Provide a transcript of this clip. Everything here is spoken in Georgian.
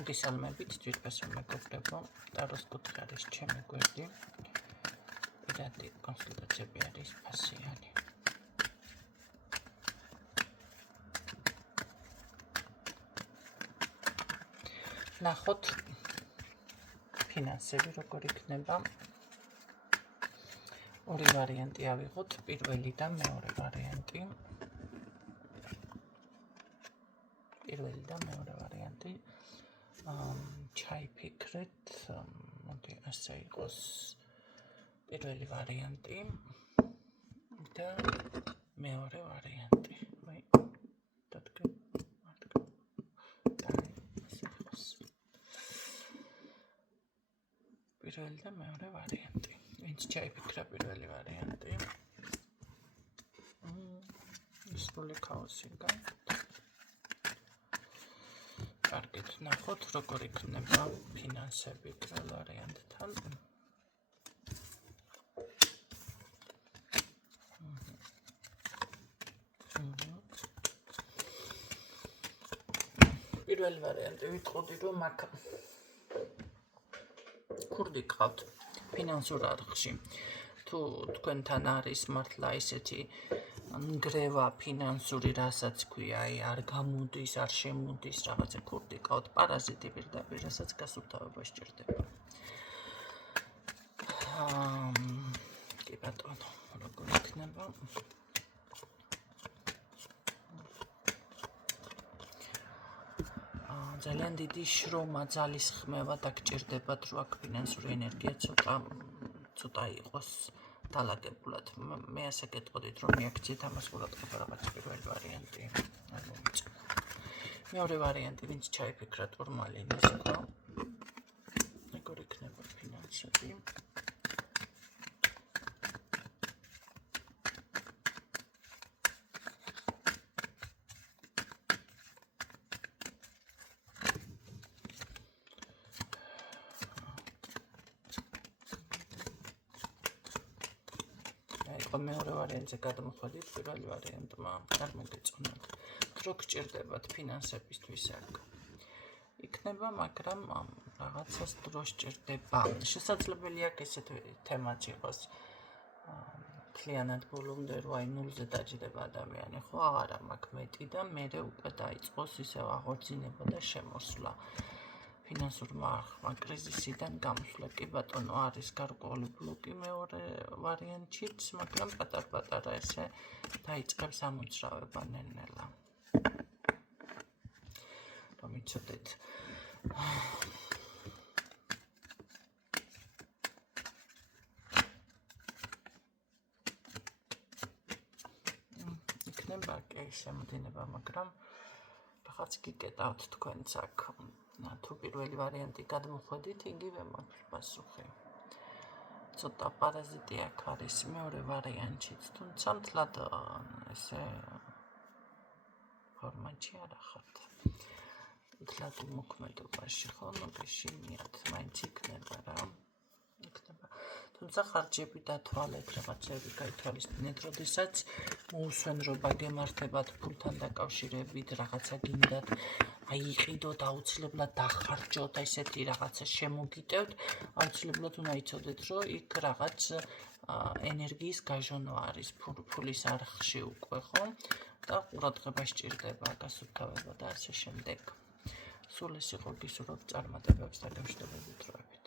მოგესალმებით ძვირფასო მეგობრებო, ტაროს კუთხე არის ჩემი გვერდი, პირადი კონსულტაციები არის ფასიანი. ნახოთ ფინანსები როგორ იქნება. ორი ვარიანტი ავიღოთ, პირველი და მეორე ვარიანტი. ჩაიფიქრეთ, მოდი ასე იყოს პირველი ვარიანტი და მეორე ვარიანტი. პირველი და მეორე ვარიანტი. ვინც ჩაიფიქრა პირველი ვარიანტი. სრული ქაოსიდან. კარგით, ნახოთ როგორ იქნება ფინანსები პირველ ვარიანტთან. პირველი ვარიანტი ვიტყოდი, რომ აქ ქურდი გყავთ ფინანსურ არხში. თუ თქვენთან არის მართლა ისეთი ნგრევა ფინანსური, რასაც ქვია, არ გამოდის, არ შემოდის, რაღაცა ქურდი გყავთ, პარაზიტი პირდაპირ, რასაც გასუფთავება სჭირდება. კი ბატონო, როგორ იქნება? ძალიან დიდი შრომა, ძალისხმევა დაგჭირდებათ, რომ აქ ფინანსური ენერგია ცოტა იყოს დალაგებულად. მე ასე გეტყოდით, რომ მიაქციეთ ამას ყურადღება, რაღაც პირველი ვარიანტი არ მომიწევს. მეორე ვარიანტი, ვინც ჩაიფიქრა ტურმალინის ქვა, როგორ იქნება ფინანსები. მეორე ვარიანტზე გადმოხვედით, პირველი ვარიანტმა არ მოგეწონათ. დრო გჭირდებათ ფინანსებისთვის აქ. იქნება, მაგრამ რაღაცას დრო სჭირდება. შესაძლებელია აქ ესეთი თემაც იყოს. მთლიანად ბოლომდე რო აი ნულზე დაჯდება ადამიანი, ხო, აღარა მაქვს მეტი და მერე უკვე დაიწყოს ისევ აღორძინება და შემოსვლა. ფინანსურმა კრიზისიდან გამოსვლა. კი ბატონო, არის გარკვეული ბლოკი მეორე ვარიანტშიც, მაგრამ პატარ-პატარა ესე დაიწყებს ამოძრავება ნელ-ნელა. რომ იცოდეთ. იქნება კი შემოდინება, მაგრამ რაღაც გიკეტავთ თქვენც აქ. თუ პირველი ვარიანტი გადმოხვედით, იგივე მაქვს პასუხი. ცოტა პარაზიტი აქ არის მეორე ვარიანტშიც, თუმცა მთლად ესე ფორმატში არ ახართ. მთლად მოქმედობაში, ხო, მოგეშინიათ, მაინც იქნება რა. თუმცა ხარჯები დათვალეთ, რაღაცები გაითვალისწინეთ, როდესაც მოუსვენრობა გემართებათ ფულთან დაკავშირებით, რაღაცა გინდათ, აი იყიდოთ, აუცილებლად დახარჯოთ, ესეთი რაღაცა შემოგიტევთ, აუცილებლად უნდა იცოდეთ, რომ იქ რაღაც ენერგიის გაჟონვა არის ფულის არხში უკვე, ხო? და ყურადღება სჭირდება, გასუფთავება და ასე შემდეგ. სულ ეს იყო, გისურვებთ წარმატებებს და გამშვიდობებით დროებით.